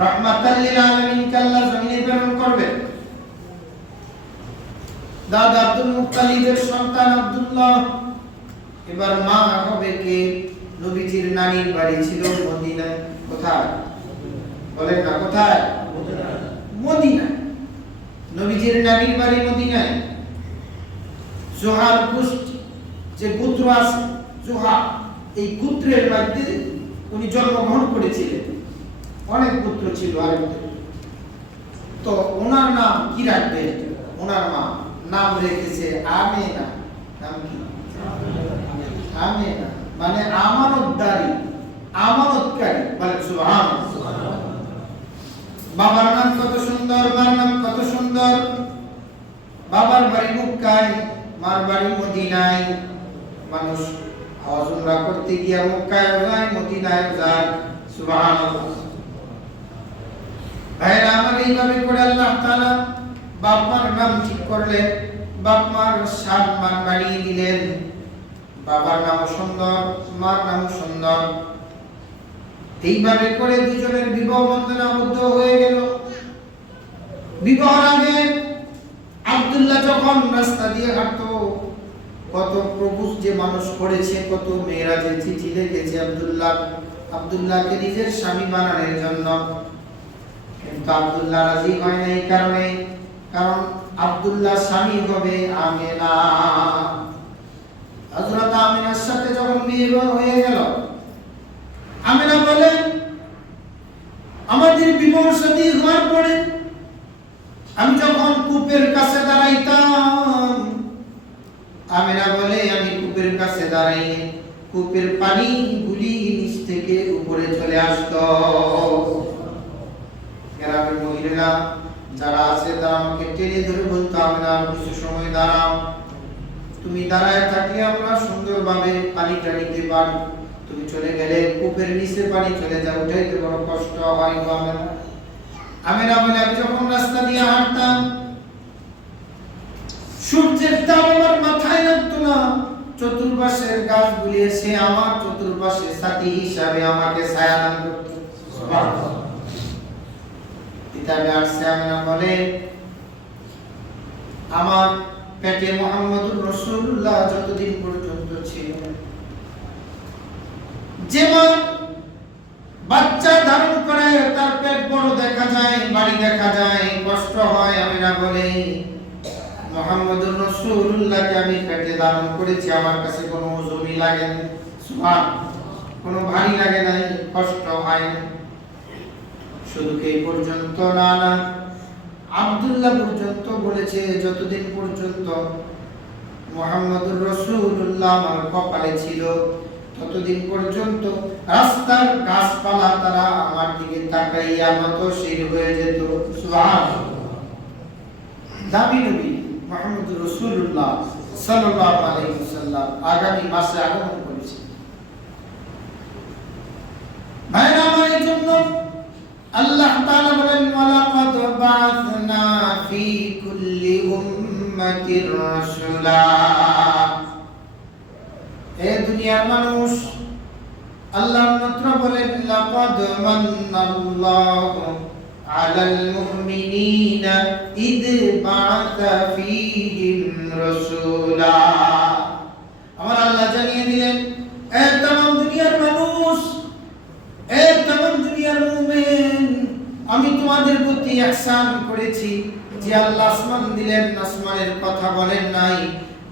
রাহমাতাল লিল আলামিনকে আল্লাহ জমিনে প্রেরণ করবেন। দাদা আব্দুল মুত্তালিবের সন্তান আব্দুল্লাহ। এবার মা হবে কে? নবীজির নানির বাড়ি ছিল মদিনায়। কোথায় বলেন না? কোথায়? মদিনায়। নবীজির নানির বাড়ি মদিনায়। জোহার গোষ্ঠী যে গোত্র আছে, জোহা, এই গোত্রের মধ্যে উনি জন্মগ্রহণ করেছিলেন। অনেক পুত্র ছিল আরবদের। তো ওনার নাম কি রাখবে? ওনার মা নাম রেখেছে আমেনা। নাম কি? আমেনা মানে আমানতদারি, আমানতকারী। বলে সুবহানাল্লাহ। বাবার নাম কত সুন্দর, মার নাম কত সুন্দর। বাবার বাড়ি মক্কায়, মার বাড়ি মদিনায়। মানুষ হজ উমরা করতে গিয়ে মক্কায় যায়, মদিনায় যায়। সুবহানাল্লাহ। ভাইরা আমার, এইভাবে করে আল্লাহ তাআলা বাপ মার নাম ঠিক করলেন, বাপ মার সম্মান বাড়িয়ে দিলেন। বাবার নাম সুন্দর, মার নাম সুন্দর। এইভাবে করে দুজনের বিবাহ বন্ধনে আবদ্ধ হয়ে গেল। বিবাহের আগে আব্দুল্লাহ যখন রাস্তা দিয়ে হাঁটতো, কত প্রভু যে মানুষ করেছে, কত মেয়েরা যে চিঠি লিখেছে আব্দুল্লাহকে নিজের স্বামী বানানোর জন্য। কিন্তু আব্দুল্লাহ রাজি হয় না। এই কারণে, কারণ আব্দুল্লাহ স্বামী হবে আমেনা। হযরত আমিনার সাথে যখন বিয়ে হয়ে গেল, আমিনা বলেন, আমাদের বিবাহ শাদী হওয়ার পরে আমি যখন কূপের কাছে দাঁড়াইতাম, আমিনা বলে আমি কূপের কাছে দাঁড়াইলে কূপের পানি গুলি নিচ থেকে উপরে চলে আসতো। গ্রামের মহিলারা যারা আছে তারা আমাকে টেনে ধরে বলতো, আমিনা কিছু সময় দাঁড়াও, তুমি দাঁড়ায় থাকলে আমরা সুন্দরভাবে পানিটা নিতে পারি, তুমি চলে গেলে কূপের নিচে পানি চলে যায়, উঠাইতে বড় কষ্ট হয়। আমিনা বলে আমি যখন রাস্তা দিয়ে হাঁটতাম, সূর্যের তাপ আমার মাথায় লাগতো না। চতুর্পাশের গাছগুলি এসে আমার চতুর্পাশে সাথী হিসাবে আমাকে ছায়া দান করত। সুবহানাল্লাহ। কিতাবে আসছে, আমিনা বলে আমার পেটে মুহাম্মদুর রাসূলুল্লাহ যতদিন পর্যন্ত ছিল, যে মা বাচ্চা ধারণ করে তার পেট বড় দেখা যায়, বাড়ি দেখা যায়, কষ্ট হয়। আমিনা বলে মুহাম্মদুর রাসূলুল্লাহকে আমি পেটে ধারণ করেছি, আমার কাছে কোনো ওজনই লাগে না। সুবহানাল্লাহ। কোনো ভারী লাগে না, কষ্ট হয় না। শুধু এই পর্যন্ত না, আব্দুল্লাহ পর্যন্ত বলেছে, যতদিন পর্যন্ত মুহাম্মদুর রাসূলুল্লাহ আমার কপালে ছিল, ততদিন পর্যন্ত রাস্তার গাছপালা তারা আমার দিকে তাকাইয়া নতশির হয়ে যেত। সুবহানাল্লাহ। দামি নবী মুহাম্মদুর রাসূলুল্লাহ সাল্লাল্লাহু আলাইহি ওয়াসাল্লাম আগামী মাসে আগমন করেছে। ভাইরা আমার, এই জন্য আল্লাহ তাআলা বলেন, ওয়ালাকাদ বা'আথনা ফি কুল্লি উম্মাতির রাসূলা। এ দুনিয়ার মানুষ, আল্লাহ মাত্র বলেন, লাকাদ মান্নাল্লাহু আলাল মুমিনিনা ইদ বা'আথা ফীহিম রাসূলা। আমার আল্লাহ জানিয়ে দিলেন, এ तमाम দুনিয়ার মানুষ, এ तमाम দুনিয়ার মুমিন, আমি তোমাদের প্রতি ইহসান করেছি। যে আল্লাহ আসমান দিলেন, আসমানের কথা বলেন নাই।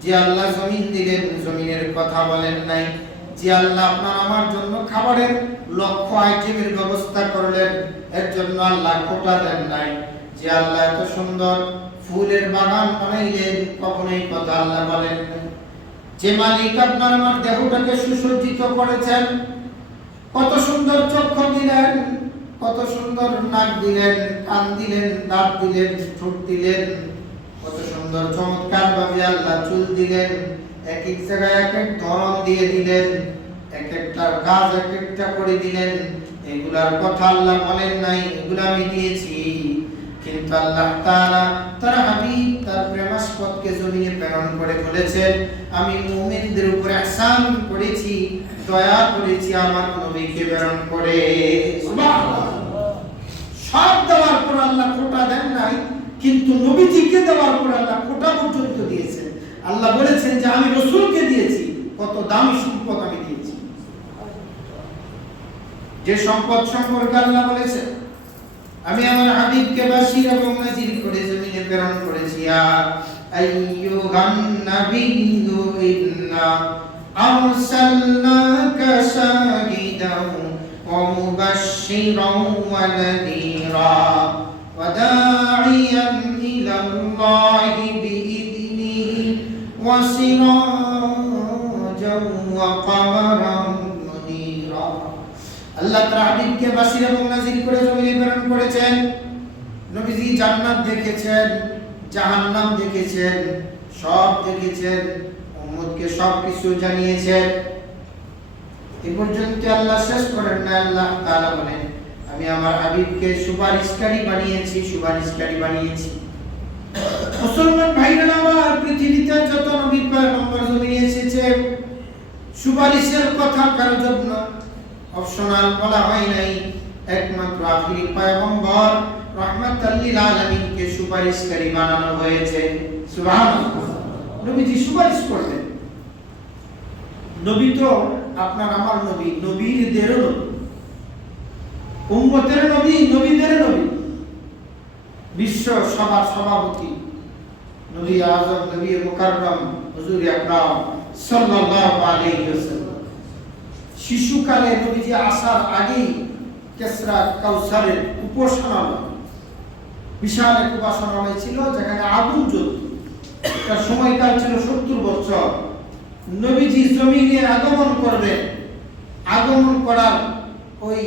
যে আল্লাহ জমিন দিলেন, জমিনের কথা বলেন নাই। যে আল্লাহ আপনার আমার জন্য খাবারের লক্ষ আইটেমের ব্যবস্থা করলেন, এর জন্য আল্লাহ কোটা দেন নাই। যে আল্লাহ এত সুন্দর ফুলের বাগান বানাইলেন, কখনোই কথা আল্লাহ বলেন নাই। যে মালিক আপনার আমার দেহটাকে সুসজ্জিত করেছেন, কত সুন্দর চক্ষু দিলেন, কত সুন্দর নাক দিলেন, কান দিলেন, দাঁত দিলেন, ঠোঁট দিলেন, কত সুন্দর চমৎকার ভাবে আল্লাহ চুল দিলেন, এক এক জায়গায় এক এক ধরন দিয়ে দিলেন, এক একটা কাজ এক একটা করে দিলেন। এগুলার কথা আল্লাহ বলেন নাই, এগুলা আমি দিয়েছি। কিন্তু আল্লাহ তাআলা তার হাবিব, তার প্রেমাস্পদকে জমিনে প্রেরণ করে বলেছেন, আমি মুমিনদের উপর ইহসান করেছি, দয়া করেছি আমার নবীকে প্রেরণ করে। সুবহানাল্লাহ। কিন্তু নবীজিকে দেওয়ার পর আল্লাহ কোটা পর্যন্ত দিয়েছেন। আল্লাহ বলেছেন যে আমি রাসূলকে দিয়েছি, কত দামি সম্পদ আমি দিয়েছি। যে সম্পদ সম্পর্কে আল্লাহ বলেছেন আমি আমার হাবিবকে বাশীর এবং নাযীর করে জমিনে প্রেরণ করেছি। ইয়া আইয়ুহান নাবিয়্যু ইন্না আরসালনাকা শাহিদান ওয়া মুবাশশিরান ওয়া নাযীরা ওয়া দাঈয়ান ইলাল্লাহি বিইذনিহি ওয়া সিরাজান ওয়া কামারান মুনীরা। আল্লাহ তাআলা হাবিবকে বাশীর এবং নাযীর করে জমিনে প্রেরণ করেছেন। নবীজি জান্নাত দেখেছেন, জাহান্নাম দেখেছেন, সব দেখেছেন, উম্মতকে সব কিছু জানিয়েছেন। এই পর্যন্ত আল্লাহ শেষ করেন না। আল্লাহ তাআলা বলেন আমি আমার হাবিবকে সুপারিশকারী বানিয়েছি, সুপারিশকারী বানিয়েছি। মুসলমান ভাইরা আমার, পৃথিবীতে যত নবী পয়গম্বর জমিনে এসেছে সুপারিশের কথা কারো জন্য অপশনাল বলা হয় নাই। একমাত্র আখিরি পয়গম্বর রাহমাতাল লিল আলামিনকে সুপারিশকারী বানানো হয়েছে। সুবহানাল্লাহ। নবীজি সুপারিশ করবেন। নবী তো আপনার আমার নবী, নবীদেরও নবী, উম্মতের নবী, নবীদের নবী, বিশ্ব সবার সভাপতি নবী আযম, নবী মুকাররম হুজুর আকরাম সাল্লাল্লাহু আলাইহি ওয়াসাল্লাম। শিশুকালে নবীজি আসার আগেই কেসরা কাউসারের উপাসনালয়, বিশাল এক উপাসনালয় ছিল যেখানে আগুন জ্বলত। তার সময়কাল ছিল 70 বছর। নবীজি জমিনে আগমন করবেন, আগমন করার ওই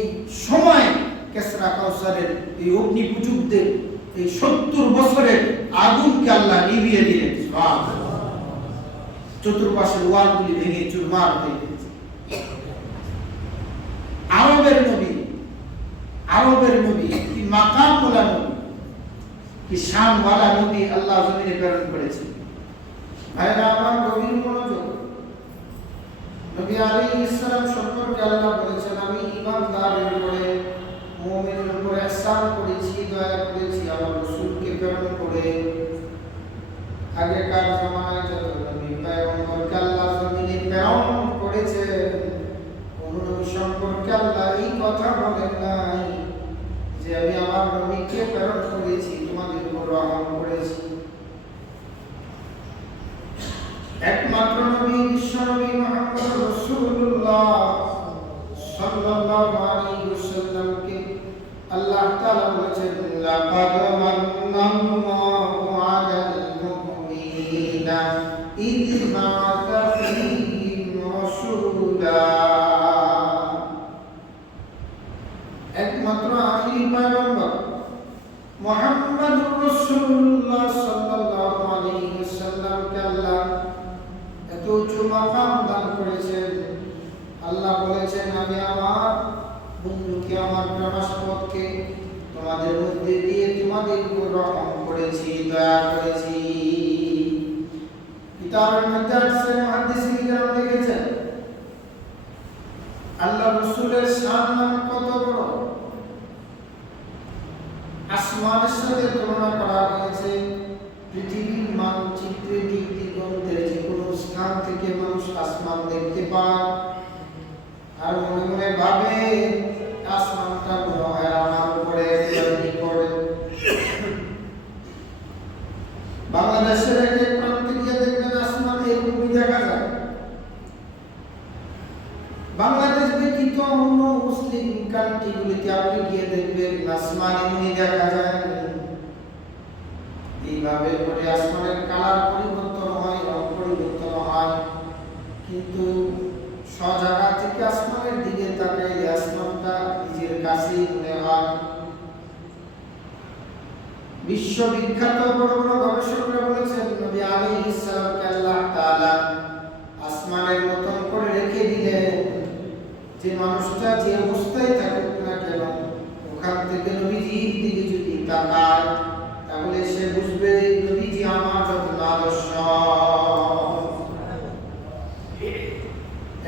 সময় কেসরা কাউসারের এই অগ্নি পূজকদের এই 70 বছরের আগুনকে আল্লাহ নিভিয়ে দিলেন। সুবহানাল্লাহ। চতুর্পাশের ওয়ালগুলি ভেঙে চুরমার হয়ে গেছে। আরবের নবী, আরবের নবী কি মাকামওয়ালা নবী, কি শানওয়ালা নবী আল্লাহ জমিনে প্রেরণ করেছেন। ভাইরা আমার, গভীর মনোযোগ। নবী আলাইহিস সালাম সম্পর্কে আল্লাহ বলেছেন আমি ঈমানদারের উপরে, মুমিনের উপরে ইহসান করেছি, দয়া করেছি আমার রাসূলকে প্রেরণ করে। আগেকার জামানায় যত নবী পয়গম্বরকে আল্লাহ জমিনে প্রেরণ করেছেন, কোন নবী সম্পর্কে আল্লাহ এই কথা বলেন নাই যে আমি আমার নবীকে প্রেরণ করেছি, তোমাদের উপর রহম করেছি। একমাত্র নবী বিশ্ব নবী মুহাম্মদ রাসূলুল্লাহ সাল্লাল্লাহু আলাইহি ওয়াসাল্লামকে আল্লাহ তাআলা বলেছেন লাকাদ মান্নাল্লাহু আলাল মুমিনিনা ইয বা'আথা ফীহিম রাসূলা। একমাত্র আখিরি পয়গম্বর মুহাম্মদুর রাসূলুল্লাহ সাল্লাল্লাহু আলাইহি ওয়াসাল্লামকে আল্লাহ এত উঁচু মাকাম দান করেছেন। আল্লাহ বলেছেন আমি আমার বন্ধুকে, আমার প্রেমাস্পদকে তোমাদের মধ্যে দিয়ে তোমাদের উপর রহম করেছি, দয়া করেছি। কিতাবের মধ্যে আছে, মুহাদ্দিসিন কেরাম লিখেছেন আল্লাহ রাসূলের শান কত বড়, আসমানের সাথে তুলনা করা হয়েছে। পৃথিবীর মানচিত্রে দিক দিগন্তের যে কোনো স্থান থেকে মানুষ আসমান দেখতে পায় আর মনে মনে ভাবে আসমানটা মনে হয় আমার উপরে পড়ে। বাংলাদেশের এক প্রান্তে গিয়ে দেখবেন আসমান এরকমই দেখা যায়। বাংলাদেশ ব্যতীত অন্য মুসলিম কান্ট্রিগুলিতে আপনি গিয়ে দেখবেন আসমান এমনি দেখা যায়। এইভাবে করে আসমানের কালার পরিবর্তন হয়, রং পরিবর্তন হয়, কিন্তু সজাগা থেকে আসমানের দিকে তাকাইলে আসমানটা নিজের কাছেই মনে হয়। বিশ্ববিখ্যাত বড় বড় গবেষকরা বলেছেন নবী আলাইহিস সালামকে আল্লাহ তাআলা আসমানের মতন করে রেখে দিলেন যে মানুষটা যে অবস্থায় থাকুক না কেন ওখান থেকে নবীজির দিকে যদি তাকায় তাহলে সে বুঝবে নবীজি আমার জন্য আদর্শ।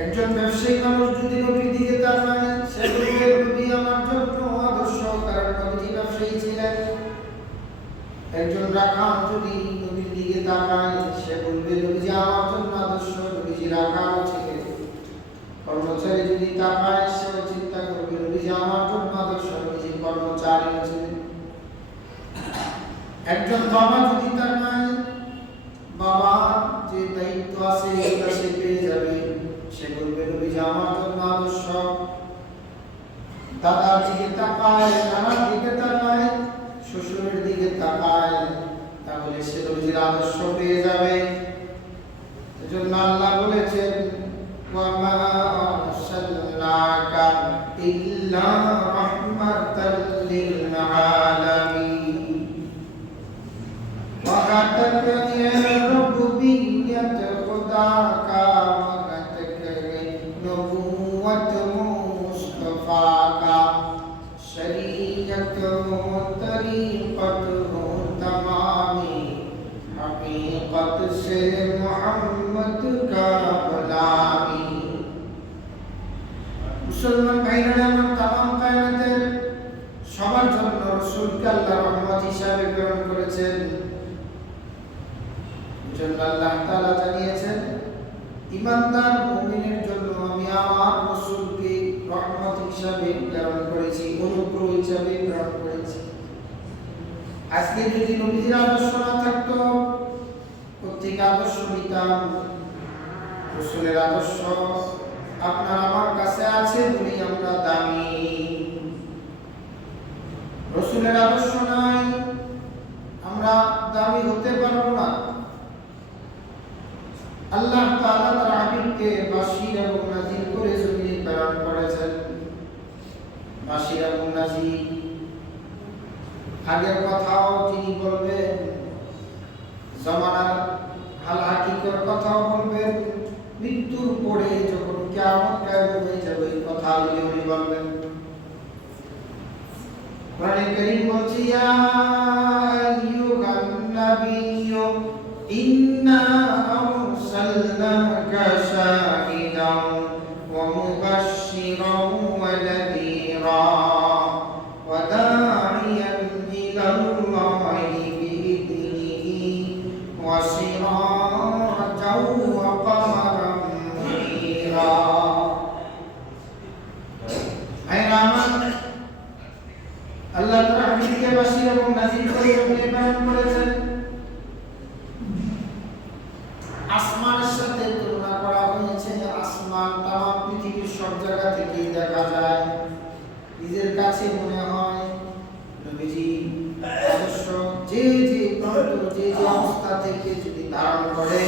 একজন ব্যবসায়ী মানুষ যদি নবীর দিকে তাকায় সে বুঝবে নবী আমার জন্য আদর্শ, কারণ নবীজি ব্যবসায়ী ছিলেন। একজন রাখাল যদি নবীর দিকে তাকায় সে বলবে নবীজি আমার জন্য আদর্শ, নবীজি রাখাল ছিলেন। কর্মচারী যদি তাকায় সে চিন্তা করবে নবীজি আমার জন্য আদর্শ, নবীজি কর্মচারী ছিলেন। একজন বাবা যদি তাকায় বাবার যে দায়িত্ব আছে এটা সে পেয়ে যাবে, সে বলবে নবীজি আমার জন্য আদর্শ। দাদার দিকে তাকায়, নানার দিকে তাকায়, শ্বশুরের দিকে তাকায়, তাহলে সে নবীজির আদর্শ পেয়ে যাবে। এজন্য আল্লাহ বলেছেন ওয়ামা আরসালনাকা ইল্লা রাহমাতাল লিল আলামিন ওয়া কাতাবনা রুবুবিয়্যাত খুদাকা ওয়া কাতাবনা নবুওয়াত মুস্তাফাকা শরীয়ত তরিকত तमामी हकीकत से मोहम्मद का गुलामी। मुसलमान भाईरा আমার तमाम কায়নাতের সবার জন্য রাসূলকে আল্লাহ রহমত হিসাবে প্রেরণ করেছেন। জন্য আল্লাহ তাআলা জানিয়েছেন ঈমানদার মুমিনের জন্য আমি আমার রাসূলকে রহমত হিসাবে প্রেরণ করেছি, অনুগ্রহ হিসাবে প্রেরণ করেছি। আজকে যদি নবীজির আদর্শ না থাকতো, প্রত্যেক আদর্শ নিতাম। রাসূলের আদর্শ আপনার আমার কাছে আছে বলে আমরা দামি। রাসূলের আদর্শ নাই, আমরা দামি হতে পারবো না। আল্লাহ তাআলা তার হাবিবকে বাশীর এবং নাযীর করে জমিনে প্রেরণ করেছেন। বাশীর এবং নাযীর আগের কথাও তিনি বলবেন, জামানার হাল হাকিকতের কথাও বলবেন, মৃত্যুর পরে যখন কিয়ামত কায়েম হয়ে যাবে এই কথাগুলি উনি বলবেন। কোরআনে কারীম বলছে ইয়া আইয়ুহান নাবিয়্যু ইন্না আরসালনাকা শাহিদান ওয়া মুবাশশিরান ওয়া নাযীরা ওয়া দা'iyan ইলা আল্লাহি বিইذনিহি ওয়া সিরাজাও ওয়া কামারান মুনীরা। আল্লাহ তাআলা হাবিবকে বাশীর এবং নাযীর করে প্রেরণ করেছেন। আসমানের সাথে তুলনা করা হয়েছে। আসমান তাম পৃথিবীর সব জায়গা থেকে দেখা যায়। নিজের কাছে মনে হয় নবীজি আদর্শ যে যে প্রান্ত যে যে অবস্থা থেকে যদি ধারণ করে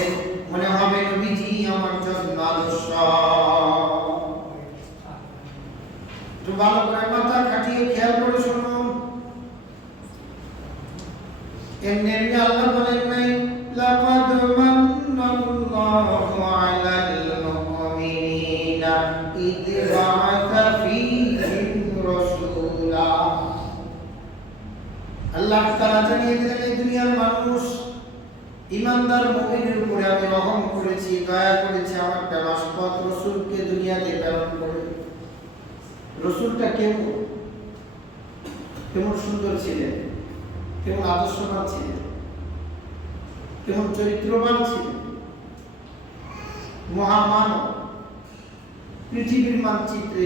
মনে হবে নবীজি আমার জন্য আদর্শ। তো ভালো করে মাথা খাটিয়ে খেয়াল করে শুনুন। এমনি এমনি আল্লাহ বলেন নাই লাকাদ মান্নাল্লাহু আলাল মুমিনিনা ইয বা'আথা ফীহিম রাসূলা। আল্লাহ তাআলা জানিয়ে দিলেন এই দুনিয়ার মানুষ ঈমানদার মুমিনের উপরে আমি রহম করেছি, দয়া করেছি আমার প্রেমাস্পদ রাসূলকে দুনিয়াতে প্রেরণ করে। রাসূলটা কেমন সুন্দর ছিলেন, কেমন আদর্শবান ছিলেন, কেমন চরিত্রবান ছিলেন, মহামানব। পৃথিবীর মানচিত্রে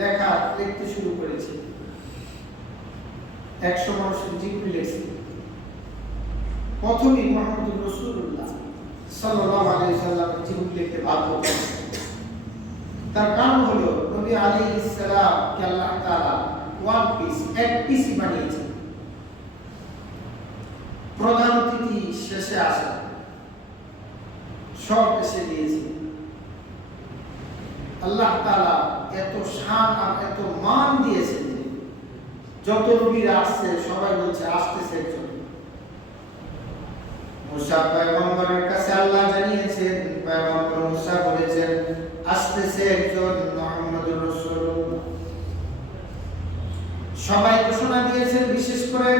লেখা লিখতে শুরু করেছে। 100 মানুষের জীবনী লিখছে। প্রথমেই মুহাম্মদুর রাসূলুল্লাহ সাল্লাল্লাহু আলাইহি ওয়াসাল্লামের জীবনী লিখতে বাধ্য হয়েছে। তার কারণ হলো নবী আলাইহিস সালাম কে আল্লাহ তাআলা ওয়ান পিস এক পিসই বানিয়েছেন। প্রধান অতিথি শেষে আসা সব এসে দিয়েছে। আল্লাহ তাআলা এত শান আর এত মান দিয়েছেন যে যত নবীরা আসছে সবাই বলছে আসতেছে একজন। মুসা পয়গম্বরের কাছে আল্লাহ জানিয়েছেন, পয়গম্বর মুসা বলেছেন আসতেছে একজন মুহাম্মদুর রাসূলুল্লাহ। সবাই ঘোষণা দিয়েছেন। বিশেষ করে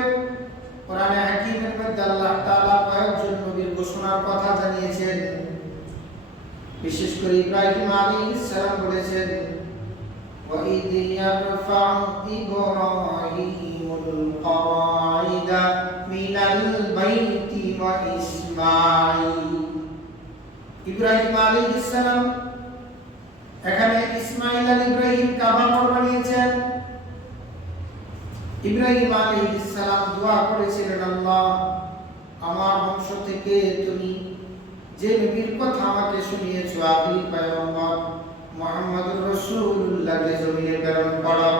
কোরআনে হাকিমের মধ্যে আল্লাহ তাআলা কয়েকজন নবীর ঘোষণার কথা জানিয়েছেন। বিশেষ করে ইব্রাহিম আলাইহিস সালাম বলেছেন ওয়া ইয ইয়ারফা'ু ইব্রাহিমুল কওয়াইদা মিনাল ইব্রাহিম আলাইহিস সালাম দোয়া করেছিলেন, আল্লাহ আমার বংশ থেকে তুমি যে নবীর কথা আমাকে শুনিয়েছো আখির পয়গম্বর মুহাম্মদুর রাসূলুল্লাহকে জমিনে প্রেরণ করো।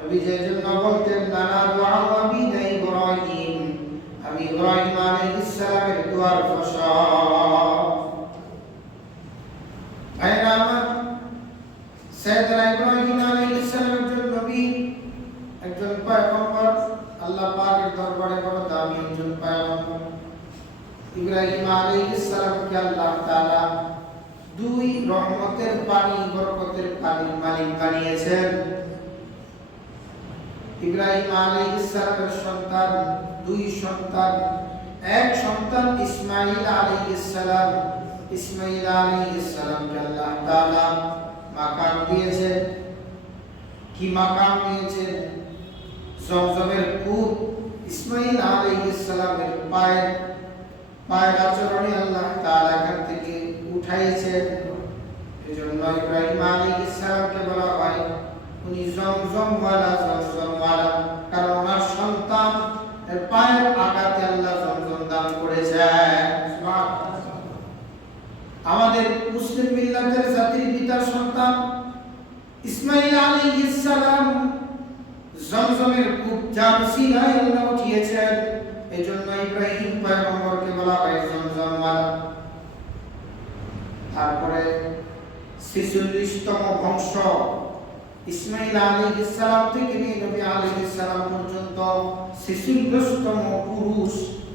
নবী যে জন্য বলতেন নানা দোয়া আবিনা ইব্রাহিম, আমি ইব্রাহিম আলাইহিস সালামের দোয়ার ফসল। ভাইরা আমার, সাইয়েদনা ইব্রাহিম আলাইহিস সালাম একজন নবী, একজন পয়গম্বর, আল্লাহ পাকের দরবারে বড় দামি একজন পয়গম্বর। ইব্রাহিম আলাইহিস সালামকে আল্লাহ তাআলা দুই রহমতের পানি, বরকতের পানির মালিক বানিয়েছেন। ইব্রাহিম আলাইহিস সালামের সন্তান, দুই সন্তান, এক সন্তান ইসমাঈল আলাইহিস সালাম। ইসমাঈল আলাইহিস সালামকে আল্লাহ তাআলা মাকাম দিয়েছেন। কি মাকাম দিয়েছেন? জমজমের কূপ ইসমাঈল আলাইহিস সালামের পায়ের আচরণে আল্লাহ তাআলা এখান থেকে উঠাইছেন। এজন্য ইব্রাহিম আলাইহিস সালামকে বলা হয় উনি জমজমওয়ালা, জমজমওয়ালা, কারণ ওনার সন্তান এর পায়ের আঘাতে আল্লাহ জমজম দান করেছেন। সুবহানাল্লাহ। আমাদের মুসলিম মিল্লাতের জাতির পিতার সন্তান ইসমাঈল আলাইহিস সালাম জমজমের কূপ যার ওসিলায় আল্লাহ উঠিয়েছেন, এজন্য ইব্রাহিম পয়গম্বরকে বলা হয় জমজমওয়ালা। তারপরে 46তম বংশ ইসমাঈল আলাইহিস সালাম থেকে নিয়ে নবী আলাইহিস সালাম পর্যন্ত 46তম পুরুষ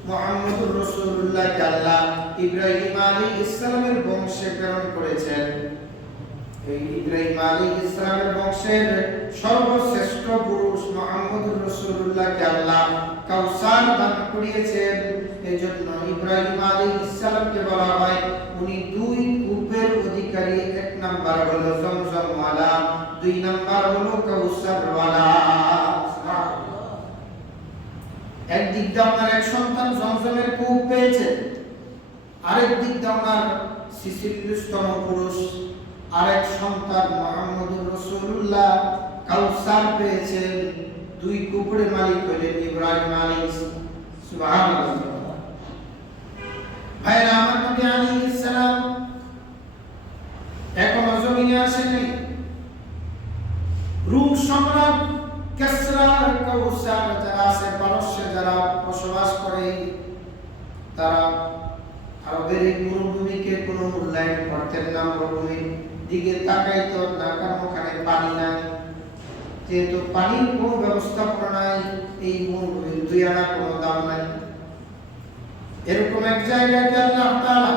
মুহাম্মদুর রাসূলুল্লাহকে আল্লাহ ইব্রাহিম আলাইহিস সালামের বংশে প্রেরণ করেছেন। এই ইব্রাহিম আলাইহিস সালামের বংশের সর্বশ্রেষ্ঠ পুরুষ মুহাম্মদুর রাসূলুল্লাহকে আল্লাহ কাউসার দান করিয়েছেন। এজন্য ইব্রাহিম আলাইহিস সালামকে বলা হয় উনি দুই কূপের অধিকারী। এক নাম্বার হলো জমজমওয়ালা, দুই নাম্বার হলো কাউসারওয়ালা। একদিক দিয়ে আপনার এক সন্তান জমজমের কূপ পেয়েছে, আরেক দিক দিয়ে আপনার 46তম পুরুষ আরেক সন্তান মুহাম্মদুর রাসূলুল্লাহ কাউসার পেয়েছেন। দুই কূপের মালিক হলেন ইব্রাহিম আলাইহিস সালাম। সুবহানাল্লাহ। ভাইরা আমার, নবী আলাইহিস সালাম এখনো জমিনে আসেনি। রোম সম্রাট কিসরা, কাউসার যারা আছে, পারস্যে যারা বসবাস করে, তারা আরবের এই মরুভূমিকে কোনো মূল্যায়ন করতেন না। মরুভূমির দিকে তাকাইতো না, কারণ ওখানে পানি নাই। যেহেতু পানির কোনো ব্যবস্থাপনা নাই, এই মরুভূমির দুই আনা কোনো দাম নাই। এরকম এক জায়গাকে আল্লাহ তাআলা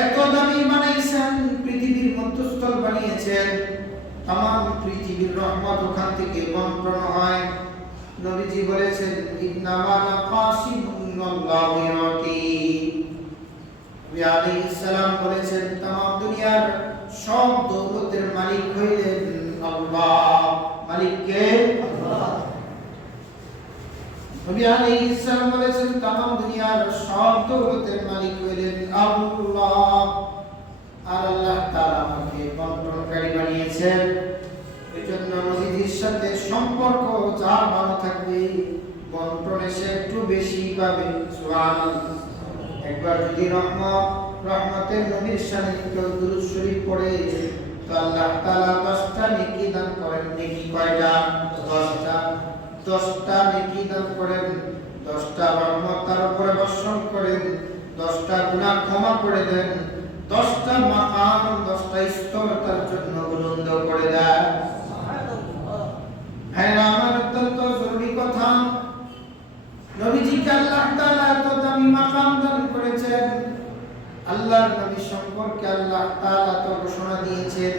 এত দামি বানাইছেন, পৃথিবীর মধ্যস্থল বানিয়েছেন। তামাম পৃথিবীর রহমত ওখান থেকে বন্টন হয়। নবীজি বলেছেন ইন্নামা নাকাসিমুল্লাহু ইয়াতি। নবী আলাইহিস সালাম বলেছেন তামাম দুনিয়ার সব দৌলতের মালিক হইলেন আল্লাহ। মালিক কে? আল্লাহ। নবী আলাইহিস সালাম বলেছেন তামাম দুনিয়ার সব দৌলতের মালিক হইলেন আল্লাহ। আর আল্লাহ তাআলা আমাকে বন্টনকারী বানিয়েছেন। এজন্য নবীর সাথে সম্পর্ক যার ভালো থাকবে, বন্টনে সে একটু বেশি পাবে। সুবহানাল্লাহ। একবার যদি রহমতের নবীর সাথে কেউ দুরূদ শরীফ পড়ে, তো আল্লাহ তাআলা 10টা নেকি দান করেন। নেকি কয়টা? 10টা। 10টা নেকি দান করেন, 10টা রহমত তার উপরে বর্ষণ করেন, 10টা গুনাহ ক্ষমা করে দেন, 10টা মাকাম, 10টা স্তর তার জন্য বুলন্দ করে দেয়। সুবহানাল্লাহ। হ্যাঁ, আমার অত্যন্ত জরুরি কথা, নবীজিকে আল্লাহ তাআলা এত দামি মাকাম দান করেছেন। আল্লাহর নবী সম্পর্কে আল্লাহ তাআলা তো ঘোষণা দিয়েছেন,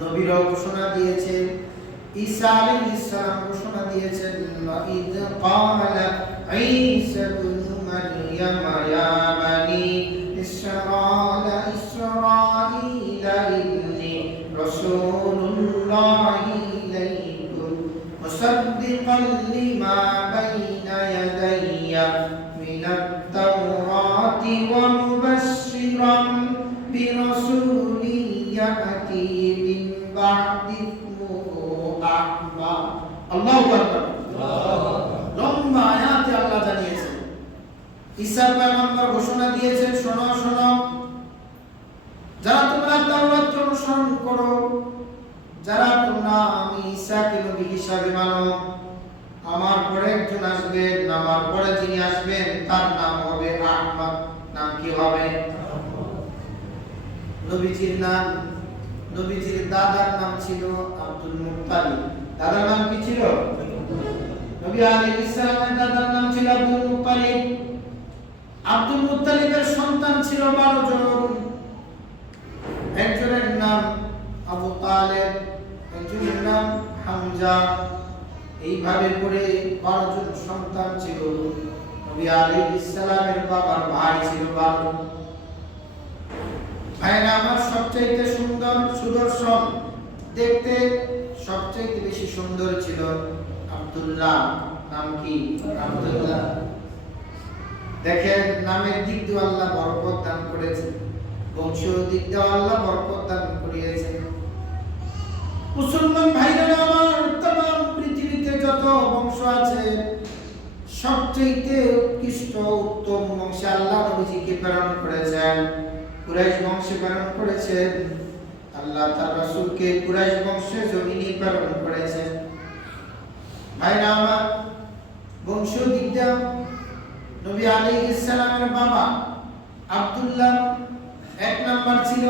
নবীরাও ঘোষণা দিয়েছেন, ঈসা আলাইহিস সালাম ঘোষণা দিয়েছেন ইদ ক্বালা ঈসা ইবনু মারইয়াম ইয়া বানি ইসরাঈলা ইন্নী রাসূলুল্লাহি ইলাইকুম মুসাদ্দিকান লিমা বাইনা ইয়াদাইয়া মিনাত তাওরাতি ওয়া মুবাশশিরান বিরাসূলি ইয়াতি মিন বা'দি আহমদ। আল্লাহু আকবার। ঈসা পয়গম্বর ঘোষণা দিয়েছেন, শোনো শোনো, যারা তোমরা তাওরাতকে অনুসরণ করো, যারা তোমরা আমি ঈসাকে নবী হিসাবে মানো, আমার পরে একজন আসবেন, আমার পরে যিনি আসবেন তার নাম হবে আহমদ। নাম কি হবে? নবীজির নাম, নবীজির দাদার নাম ছিল আব্দুল মুত্তালিব। দাদার নাম কি ছিল? নবী আলাইহিস সালামের দাদার নাম ছিল আব্দুল মুত্তালিব। আব্দুল মুত্তালিবের সন্তান ছিল 12 জন। একজনের নাম আবু তালেব, একজনের নাম হামজা। এইভাবে করে 12 জন সন্তান ছিল। নবী আলাইহিস সালামের বাবার ভাই ছিল 12। ভাইরা আমার, সবচেয়ে সুন্দর সুদর্শন দেখতে সবচেয়ে বেশি সুন্দর ছিল আব্দুল্লাহ। নাম কি? আব্দুল্লাহ। দেখেন, নামের দিক দিয়ে আল্লাহ বরকত দান করেছে, বংশীয় দিক দিয়ে আল্লাহ বরকত দান করিয়েছে। মুসলমান ভাইরা আমার, तमाम পৃথিবীতে যত বংশ আছে সবচেয়ে উৎকৃষ্ট উত্তম বংশে আল্লাহ নবীজিকে প্রেরণ করেছেন। কুরাইশ বংশে প্রেরণ করেছেন। আল্লাহ তার রাসূলকে কুরাইশ বংশে জমিনে প্রেরণ করেছেন। ভাইরা আমার, বংশীয় দিক দিয়ে নবী আলাইহিস সালামের বাবা আব্দুল্লাহ 1 নাম্বার ছিল।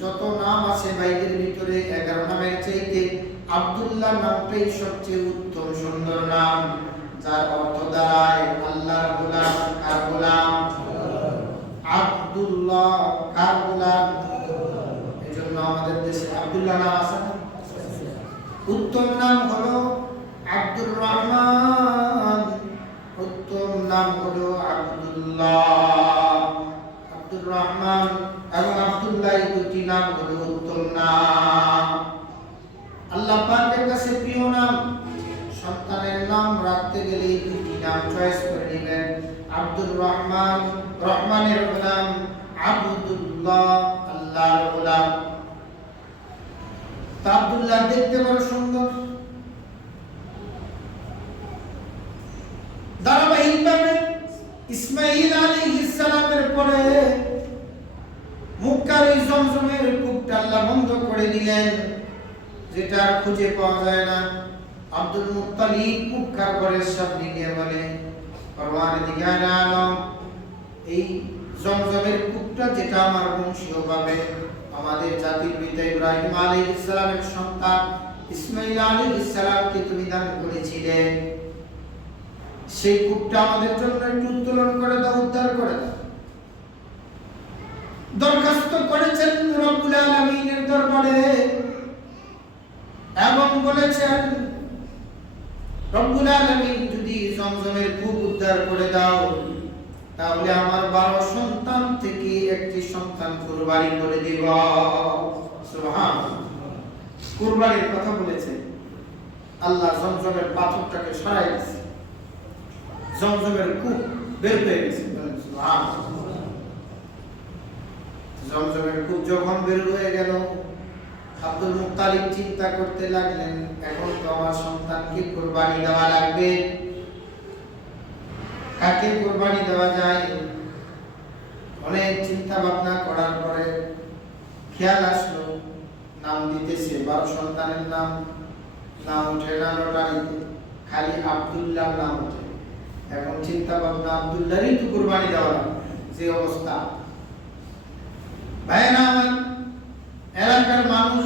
যত নাম আছে ভাইদের ভিতরে 11 নামের চাইতে আব্দুল্লাহ নামটাই সবচেয়ে উত্তম সুন্দর নাম, যার অর্থ দাঁড়ায় আল্লাহর গোলাম। কার গোলাম? আব্দুল্লাহ। কার গোলাম? এজন্য আমাদের দেশে আব্দুল্লাহ নাম আছে না? উত্তম নাম হলো আব্দুর রহমান, উত্তম নাম হলো আব্দুল্লাহ। আব্দুর রহমান এবং আব্দুল্লাহ এই দুটি নাম হলো উত্তম নাম। আল্লাহ পাকের কাছে প্রিয় নাম। সন্তানের নাম রাখতে গেলে এই দুটি নাম চয়েস করে নেবেন। আব্দুর রহমান, রহমানের গোলাম; আব্দুল্লাহ, আল্লাহর গোলাম। তা আব্দুল্লাহ দেখতে বড় সুন্দর। ধারাবাহিকভাবে ইসমাঈল আলাইহিস সালামের পরে মক্কার এই জমজমের কূপটা আল্লাহ বন্ধ করে দিলেন, যেটা খুঁজে পাওয়া যায় না। আব্দুল মুত্তালিব মক্কার ঘরের সামনে গিয়ে বলে, পরওয়ারদিগার আলম, এই জমজমের কূপটা যেটা আমার বংশীয়ভাবে আমাদের জাতির পিতা ইব্রাহিম আলাইহিস সালামের সন্তান ইসমাঈল আলাইহিস সালামকে তুমি দান করেছিলে, সেই কূপটা আমাদের জন্য একটু উত্তোলন করে দাও, উদ্ধার করে দাও। দরখাস্ত করেছেন রব্বুল আলামিনের দরবারে এবং বলেছেন, রব্বুল আলামিন যদি জমজমের কূপ উদ্ধার করে দাও, তাহলে আমার 12 সন্তান থেকে একটি সন্তান কুরবানি করে দেব। সুবহানাল্লাহ। কুরবানির কথা বলেছে আল্লাহ। জমজমের পাথরটাকে সরাই দিয়েছে, জমজমের কূপ বের হয়ে গেছে। সুবহানাল্লাহ। জমজমের কূপ যখন বের হয়ে গেল, আব্দুল মুত্তালিব চিন্তা করতে লাগলেন, এখন তো আমার সন্তানকে কুরবানি দেওয়া লাগবে, কাকে কুরবানি দেওয়া যায়? অনেক চিন্তা ভাবনা করার পরে খেয়াল আসলো, নাম দিতেছে 12 সন্তানের নাম, নাম ওঠে না লটারিতে, খালি আব্দুল্লাহ নাম ওঠে। এখন চিন্তা ভাবনা, আব্দুল্লাহরই তো কুরবানি দেওয়া লাগবে, যে অবস্থা। ভাইরা আমার, এলাকার মানুষ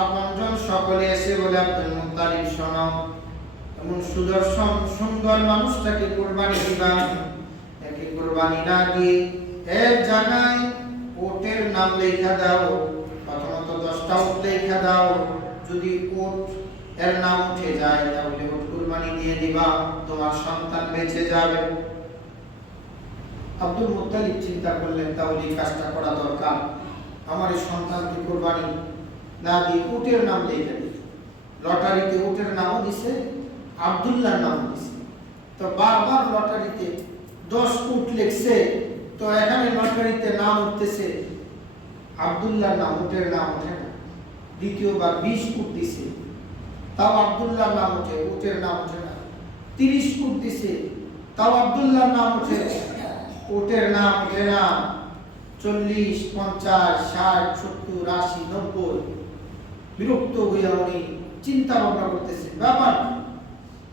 আপনজন সকলে এসে বলে, আব্দুল মুত্তালিব শোনো, এমন সুদর্শন সুন্দর মানুষটাকে কুরবানি দিবা, একে কুরবানি না দিয়ে এক জায়গায় ওটের নাম লেখা দাও, প্রথমত 10টা উট লেখা দাও। যদি উট এর নাম উঠে যায় তাহলে উট কুরবানি দিয়ে দিবা, তোমার সন্তান বেঁচে যাবে। আব্দুল মুত্তালিব চিন্তা করলেন, তাহলে এই কাজটা করা দরকার। আমার এই সন্তানকে কুরবানি না দিয়ে উটের নাম লেখা দিই। লটারিতে উটের নামও দিছে, আব্দুল্লাহর নাম দিছে। তো বারবার লটারিতে 10 উট লিখছে, তো এখানে লটারিতে নাম উঠতেছে, আব্দুল্লাহর নাম, উটের নাম ওঠে না। দ্বিতীয়বার 20 উট দিছে, তাও আব্দুল্লাহর নাম ওঠে, উটের নাম ওঠে না। 30 উট দিছে, তাও আব্দুল্লাহর নাম ওঠে, উটের নাম ওঠে না 40, 50, 60, 70, 80, 90। বিরক্ত হইয়া উনি চিন্তা ভাবনা করতেছেন, ব্যাপার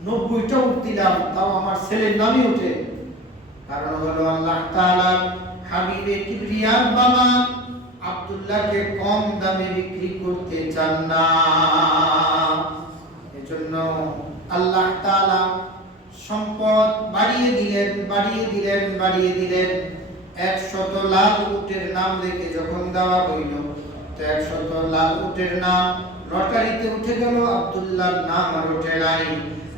90টা উট দিলাম, তাও আমার ছেলের নামই ওঠে। কারণ হলো আল্লাহ তাআলা হাবিবে কিবরিয়ার বাবা আব্দুল্লাহকে কম দামে বিক্রি করতে চান না। এজন্য আল্লাহ তাআলা সম্পদ বাড়িয়ে দিলেন, বাড়িয়ে দিলেন, বাড়িয়ে দিলেন। 100 লাখ উটের নাম রেখে যখন দেওয়া হইল, তো 100 লাখ উটের নাম লটারিতে উঠে গেল, আব্দুল্লাহর নাম আর ওঠে নাই।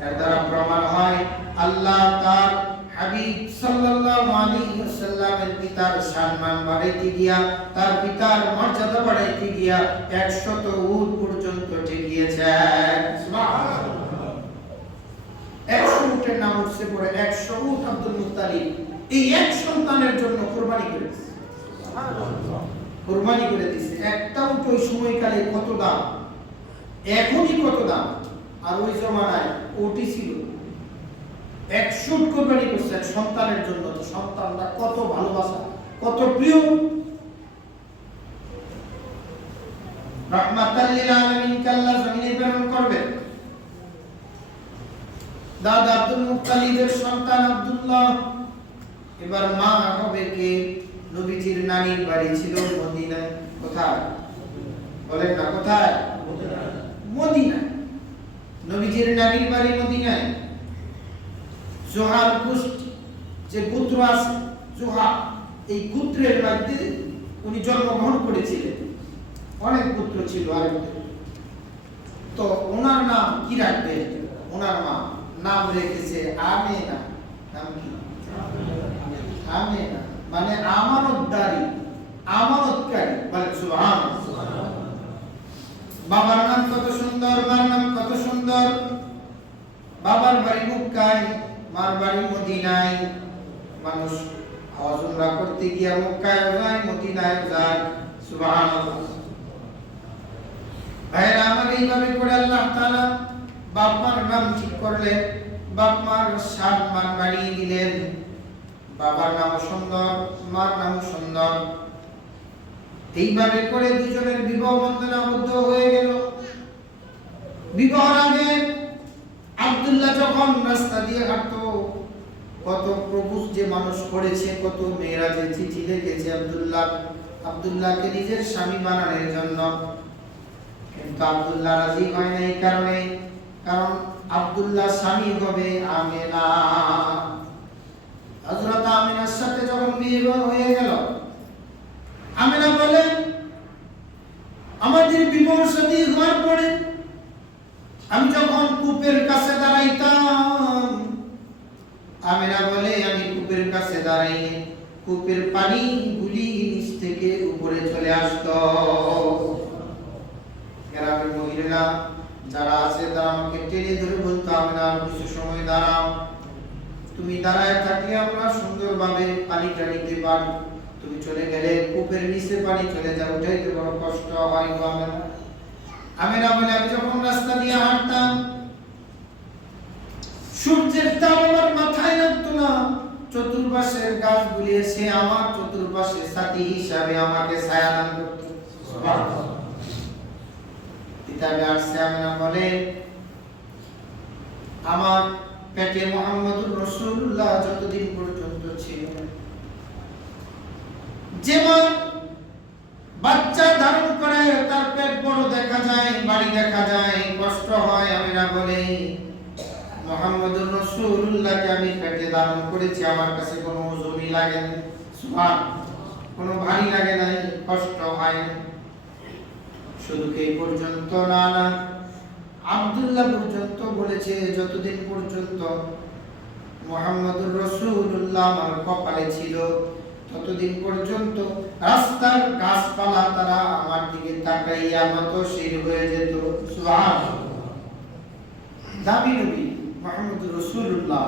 এর দ্বারা প্রমাণ হয় আল্লাহ তার হাবিব সাল্লাল্লাহু আলাইহি ওয়াসাল্লামের পিতার সম্মান বাড়াইতে গিয়া, তার পিতার মর্যাদা বাড়াইতে গিয়া 100 উট পর্যন্ত ঠেকিয়েছেন। সুবহানাল্লাহ। 100 উটের নাম উঠছে পরে 100 উট আব্দুল মুত্তালিব এই এক সন্তানের জন্য কুরবানি করে দিয়েছে। সুবহানাল্লাহ। কুরবানি করে দিয়েছে। একটা উট ওই সময়কালে কত দাম, এখনই কত দাম, আর ওই জমানায় উটই ছিল। 100 উট কুরবানি করছে এক সন্তানের জন্য। তো সন্তানটা কত ভালোবাসা, কত প্রিয়। রাহমাতাল লিল আলামিন আল্লাহ জমিনে প্রেরণ করবে। দাদা আব্দুল মুত্তালিবের সন্তান আব্দুল্লাহ, এবার মা হবে কে? নবীজির নানির বাড়ি ছিল মদিনায়। কোথায় বলেন না, কোথায়? মদিনায়। নবীজির নানির বাড়ি মদিনায়। জোহার গোষ্ঠী যে গোত্র আছে, জোহা, এই গোত্রের মধ্যে উনি জন্মগ্রহণ করেছিলেন। অনেক গোত্র ছিল আরেকদের। তো ওনার নাম কি রাখবে? ওনার মা নাম রেখেছে আমেনা। নাম কি? আমেনা, মানে আমানতদারি, আমানতকারী। বলেন সুবহানাল্লাহ। বাবার নাম কত সুন্দর, মার নাম কত সুন্দর। বাবার বাড়ি মক্কায়, মার বাড়ি মদিনায়। মানুষ হজ উমরা করতে গিয়া মক্কায় যায়, মদিনায় যায়। সুবহানাল্লাহ। ভাইরা আমার, এইভাবে করে আল্লাহ তাআলা বাপ মার নাম ঠিক করলেন, বাপ মার সম্মান বাড়িয়ে দিলেন। বাবার নাম সুন্দর, মার নাম সুন্দর। এইভাবে করে দুজনের বিবাহ বন্ধনে আবদ্ধ হয়ে গেল। বিবাহের আগে আব্দুল্লাহ যখন রাস্তা দিয়ে হাঁটতো, কত প্রভু যে মানুষ করেছে, কত মেয়েরা যে চিঠি লিখেছে আব্দুল্লাহকে নিজের স্বামী বানানোর জন্য। কিন্তু আব্দুল্লাহ রাজি হয় না। এই কারণে, কারণ আব্দুল্লাহ স্বামী হবে আমেনা। হযরত আমিনার সাথে যখন বিয়ে হয়ে গেল, আমিনা বলেন, আমাদের বিবাহ শাদী হওয়ার পরে আমি যখন কূপের কাছে দাঁড়াইতাম, আমিনা বলে আমি কূপের কাছে দাঁড়াইলে কূপের পানি গুলি নিচ থেকে উপরে চলে আসতো। গ্রামের মহিলারা যারা আছে তারা আমাকে টেনে ধরে বলতো, আমিনা আর কিছু সময় দাঁড়াও, তুমি দাঁড়ায় থাকলে আমরা সুন্দরভাবে পানিটা নিতে পারি, তুমি চলে গেলে কূপের নিচে পানি চলে যায়, উঠাইতে বড় কষ্ট হয় গো আমিনা। আমিনা বলে, আমি যখন রাস্তা দিয়ে হাঁটতাম, সূর্যের তাপ আমার মাথায় লাগতো না, চতুর্পাশের গাছগুলি এসে আমার চতুর্পাশে সাথী হিসাবে আমাকে ছায়া দান করত। সুবহানাল্লাহ। কিতাবে আসছে, আমিনা বলে, আমার পেটে মুহাম্মদুর রাসূলুল্লাহ যতদিন পর্যন্ত ছিল, যেমন বাচ্চা ধারণ করে তার পেট বড় দেখা যায়, বাড়ি দেখা যায়, কষ্ট হয়, আমিনা বলে, মুহাম্মদুর রাসূলুল্লাহকে আমি পেটে ধারণ করেছি, আমার কাছে কোনো ওজনই লাগে না। সুবহানাল্লাহ। কোনো ভারী লাগে না, কষ্ট হয় না। শুধু এই পর্যন্ত না, আব্দুল্লাহ পর্যন্ত বলেছে, যতদিন পর্যন্ত মুহাম্মদুর রাসূলুল্লাহ আমার কপালে ছিল, ততদিন পর্যন্ত রাস্তার গাছপালা তারা আমার দিকে তাকাইয়া নতশির হয়ে যেত। সুবহানাল্লাহ। দামি নবী মুহাম্মদুর রাসূলুল্লাহ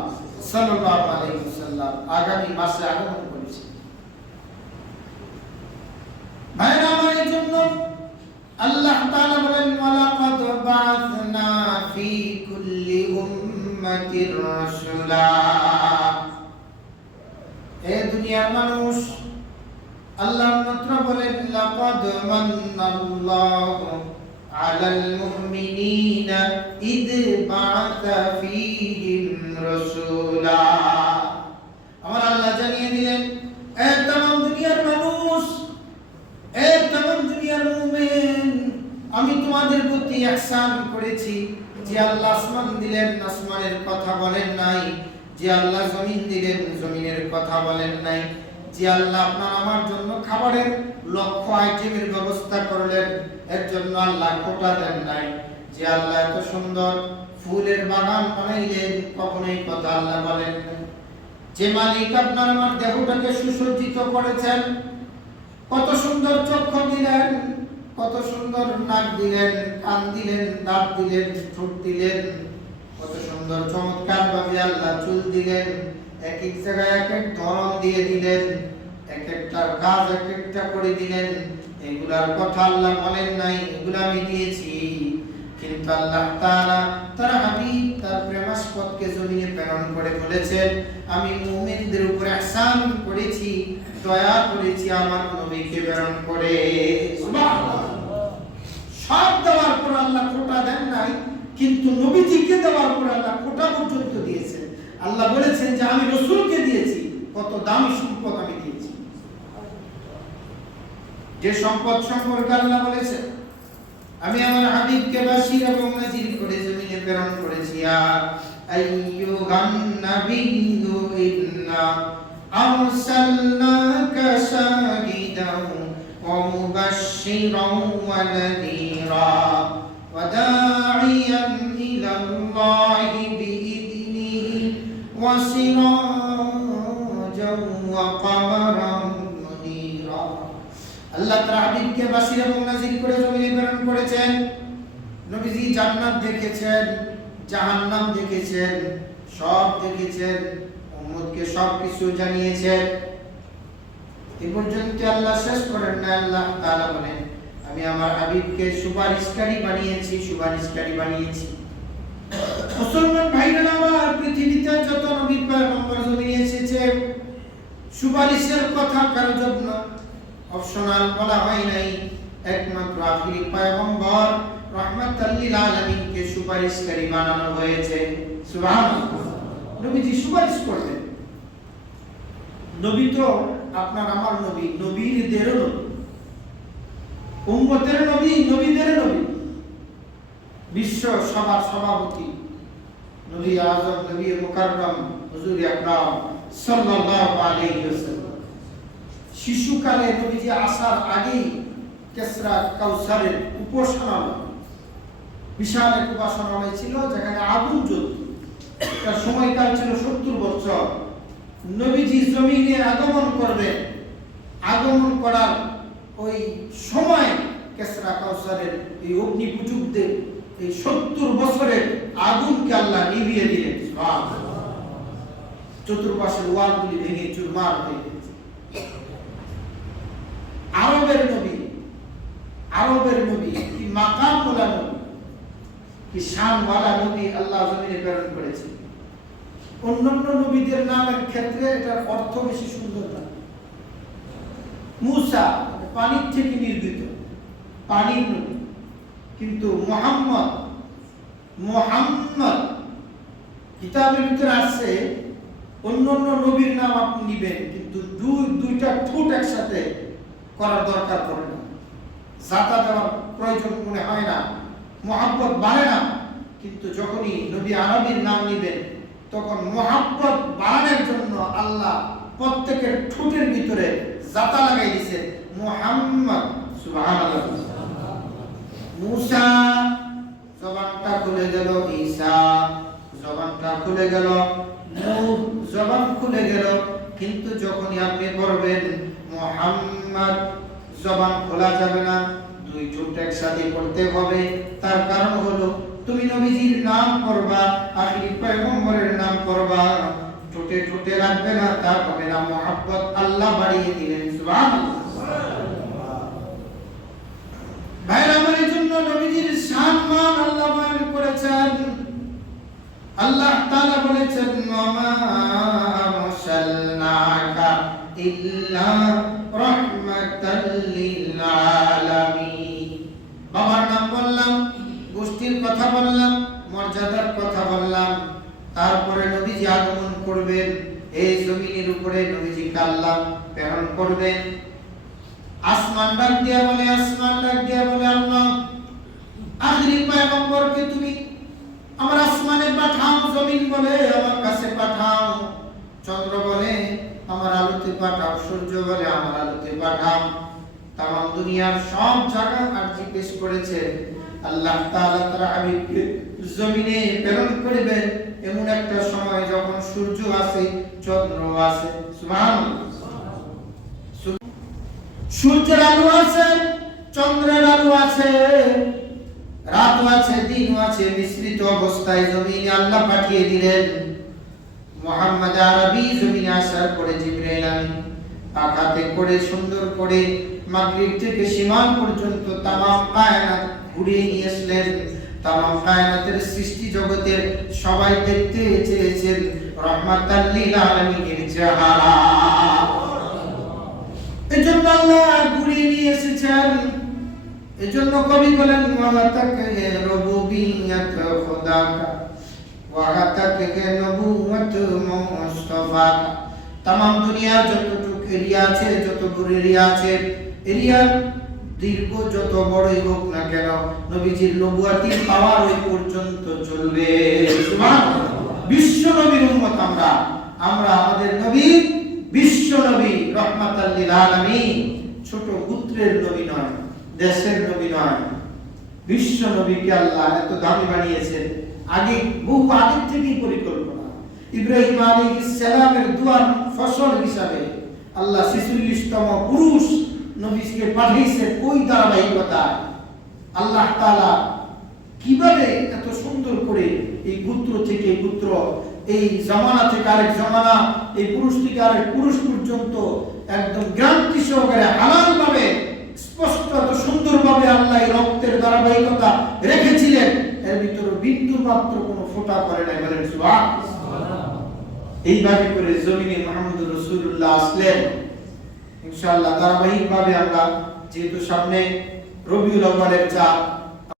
সাল্লাল্লাহু আলাইহি ওয়াসাল্লাম আগামী মাসে আগমন করেছে। ভাইরা আমার, এই জন্য আল্লাহ তাআলা বলেন, ওয়ালাকাদ বা'আথনা ফি কুল্লি উম্মাতির রাসূলা। এই দুনিয়ার মানুষ, আল্লাহ মাত্র বলেন লাকাদ মান্নাল্লাহু আলাল মুমিনিনা ইদ বাআসা ফীহিম রাসূলা। আমার আল্লাহ জানিয়ে দিলেন, এ तमाम দুনিয়ার মানুষ, এ तमाम দুনিয়ার মুমিন, আমি তোমাদের প্রতি ইহসান করেছি। যে আল্লাহ আসমান দিলেন, আসমানের কথা বলেন নাই। যে আল্লাহ জমিন দিলেন, জমিনের কথা বলেন নাই। যে আল্লাহ আপনার আমার জন্য খাবারের লক্ষ আইটেমের ব্যবস্থা করলেন, এর জন্য আল্লাহ কোটা দেন নাই। যে আল্লাহ এত সুন্দর ফুলের বাগান বানাইলেন, কখনোই কথা আল্লাহ বলেন নাই। যে মালিক আপনার আমার দেহটাকে সুসজ্জিত করেছেন, কত সুন্দর চক্ষু দিলেন, কত সুন্দর নাক দিলেন, কান দিলেন, দাঁত দিলেন, ঠোঁট দিলেন, কত সুন্দর চমৎকার ভাবে আল্লাহ চুল দিলেন, এক এক জায়গায় এক এক ধরন দিয়ে দিলেন, এক একটা কাজ এক একটা করে দিলেন। এগুলার কথা আল্লাহ বলেন নাই, এগুলো আমি দিয়েছি। কিন্তু আল্লাহ তাআলা তার হাবিব তার প্রেমাস্পদকে জমিনে প্রেরণ করে বলেছেন, আমি মুমিনদের উপর ইহসান করেছি, দয়া করেছি আমার নবীকে প্রেরণ করে। সুবহানাল্লাহ। সব দেওয়ার পর আল্লাহ কোটা দেন নাই, কিন্তু নবীজিকে দেওয়ার পর আল্লাহ কোটা পর্যন্ত দিয়েছেন। আল্লাহ বলেছেন যে আমি রাসূলকে দিয়েছি, কত দামি সম্পদ আমি দিয়েছি। যে সম্পদ সম্পর্কে আল্লাহ বলেছেন, আমি আমার হাবিবকে বাশীর এবং নাযীর করে জমিনে প্রেরণ করেছি। ইয়া আইয়ুহান নাবিয়্যু ইন্না আরসালনাকা শাহিদান ওয়া মুবাশশিরান ওয়া নাযীরা ওয়া দাঈয়ান ইলাল্লাহি বিইذনিহি ওয়া সিরাজান ওয়া কামারান মুনীরা। আল্লাহ তাআলা হাবিবকে বাশীর এবং নাযীর করে জমিনে প্রেরণ করেছেন। নবীজি জান্নাত দেখেছেন, জাহান্নাম দেখেছেন, সব দেখেছেন, উম্মতকে সব কিছু জানিয়েছেন। এই পর্যন্ত আল্লাহ শেষ করেন না। আল্লাহ তাআলা বলেন, আমি আমার হাবিবকে সুপারিশকারী বানিয়েছি, সুপারিশকারী বানিয়েছি। মুসলমান ভাইরা আমার, পৃথিবীতে যত নবী পয়গম্বর জমিনে এসেছে, সুপারিশের কথা কারো জন্য অপশনাল বলা হয় নাই। একমাত্র আখিরি পয়গম্বর রাহমাতাল লিল আলামিনকে সুপারিশকারী বানানো হয়েছে। সুবহানাল্লাহ। নবীজি সুপারিশ করবেন। নবী তো আপনার আমার নবী, নবীদেরও নবী, উম্মতের নবী, নবীদের নবী, বিশ্ব সবার সভাপতি নবী আযম, নবী মুকাররম হুজুর আকরাম সাল্লাল্লাহু আলাইহি ওয়াসাল্লাম। শিশুকালে নবীজি আসার আগেই কেসরা কাউসারের উপাসনালয়, বিশাল এক উপাসনালয় ছিল যেখানে আগুন জ্বলত। তার সময়কাল ছিল 70 বছর। নবীজি জমিনে আগমন করবেন, আগমন করার ওই সময় কেসরা কাউসারের এই অগ্নি পূজকদের এই 70 বছরের আগুনকে আল্লাহ নিভিয়ে দিলেন। সুবহানাল্লাহ। চতুর্পাশের ওয়ালগুলি ভেঙে চুরমার হয়ে গেছে। আরবের নবী, আরবের নবী, কি মাকামওয়ালা নবী, কি শানওয়ালা নবী আল্লাহ জমিনে প্রেরণ করেছেন। অন্যান্য নবীদের নামের ক্ষেত্রে এটার অর্থ বেশি সুন্দর না। মুসা পানির থেকে নির্মিত, পানির নবী। কিন্তু মুহাম্মদ, মুহাম্মদ কিতাবের ভিতরে আছে অন্যান্য নবীর নাম আপনি নেবেন, কিন্তু দুইটা ঠোঁট একসাথে করার দরকার পড়ে না, জাতা দেওয়ার প্রয়োজন মনে হয় না, মুহাব্বত বাড়ে না। কিন্তু যখনই নবী আরবীর নাম নেবেন, তখন মুহাব্বত বাড়ানোর জন্য আল্লাহ প্রত্যেকের ঠোঁটের ভিতরে জাতা লাগাই দিয়েছে, মুহাম্মদ। সুবহানাল্লাহ। মুসা জবানটা খুলে গেল, ঈসা জবানটা খুলে গেল, নূহ জবান খুলে গেল। কিন্তু যখনই আপনি পড়বেন মুহাম্মদ, জবান খোলা যাবে না, দুই ঠোঁট একসাথে পড়তে হবে। তার কারণ হলো তুমি নবীজির নাম করবা, আখিরি পয়গম্বরের নাম করবা, ঠোঁটে ঠোঁটে রাখবে না, তার হবে না মুহাব্বত। আল্লাহ বাড়িয়ে দিলেন। সুবহানাল্লাহ। ভাইরা আমার, এই জন্য নবীজির সম্মান আল্লাহ বয়ান করেছেন। আল্লাহ তাআলা বলেছেন, ওয়া মা আরসালনাকা ইল্লা রাহমাতাল লিল আলামিন। বাবার নাম বললাম, গোষ্ঠীর কথা বললাম, মর্যাদার কথা বললাম, তারপরে নবীজি আগমন করবেন এই জমিনের উপরে। নবীজি আল্লাহ প্রেরণ করবেন। আসমান ডাক দিয়া বলে, আসমান ডাক দিয়া বলে, আল্লাহ আখিরি পয়গম্বরকে তুমি আমার আসমানে পাঠাও। জমিন বলে আমার কাছে পাঠাও। চন্দ্র বলে আমার আলোতে পাঠাও। সূর্য বলে আমার আলোতে পাঠাও। তামাম দুনিয়ার সব জায়গা আরজি পেশ করেছে। আল্লাহ তাআলা তার হাবিবকে জমিনে প্রেরণ করবেন এমন একটা সময় যখন সূর্য আছে, চন্দ্র আছে। সুবহানাল্লাহ। সূর্যের আলো আছে, চন্দ্রের আলো আছে, রাত আছে, দিন আছে, মিশ্রিত অবস্থায় জমিনে আল্লাহ পাঠিয়ে দিলেন। মুহাম্মদ আরবি জমিনে আসার পরে জিবরাইল আমিন আকাতে করে সুন্দর করে মাগরিব থেকে শিমাল পর্যন্ত তামাম কায়নাত ঘুরিয়ে নিয়ে আসলেন। তামাম কায়নাতের সৃষ্টি জগতের সবাই দেখতে চেয়েছেন রাহমাতাল লিল আলামিনের চেহারা। এজন্য আল্লাহ ঘুরিয়ে নিয়ে এসেছেন। এজন্য কবি বলেন ওয়াতাকে রুবুবিয়্যাত খুদাকা ওয়াতাকে নবুওয়াত মুস্তাফা। তামাম দুনিয়ার যতটুকু এরিয়া আছে, যত বড় এরিয়া আছে, এরিয়ার দীর্ঘ যত বড়ই হোক না কেন, নবীজির নবুয়াতি পাওয়ার ওই পর্যন্ত চলবে। সুবহানাল্লাহ। বিশ্ব নবীর উম্মত আমরা আমাদের নবী বিশ্ব নবী রাহমাতাল লিল আলামিন। ছোট গোত্রের নবী নয়, দেশের নবী নয়, বিশ্ব নবীকে আল্লাহ এত দামি বানিয়েছেন। বহু আগে থেকেই পরিকল্পনা। ইব্রাহিম আলাইহিস সালামের দুয়ার ফসল হিসাবে আল্লাহ 46তম পুরুষ নবীকে পাঠিয়েছেন। ওই ধারাবাহিকতা আল্লাহ তাআলা কিভাবে এত সুন্দর করে এই গোত্র থেকে গোত্র, এই জামানা থেকে আরেক জামানা, এই পুরুষ থেকে আরেক পুরুষ পর্যন্ত একদম গ্যারান্টি সহকারে হালাল ভাবে স্পষ্ট এত সুন্দরভাবে আল্লাহ এই রক্তের ধারাবাহিকতা রেখেছিলেন। এর ভিতরে বিন্দু মাত্র কোনো ফোঁটা পড়ে নাই। বলেন সুবহানাল্লাহ। এইভাবে করে জমিনে মুহাম্মদুর রাসূলুল্লাহ আসলেন। ইনশাআল্লাহ ধারাবাহিকভাবে আমরা যেহেতু সামনে রবিউল আউয়ালের চাঁদ,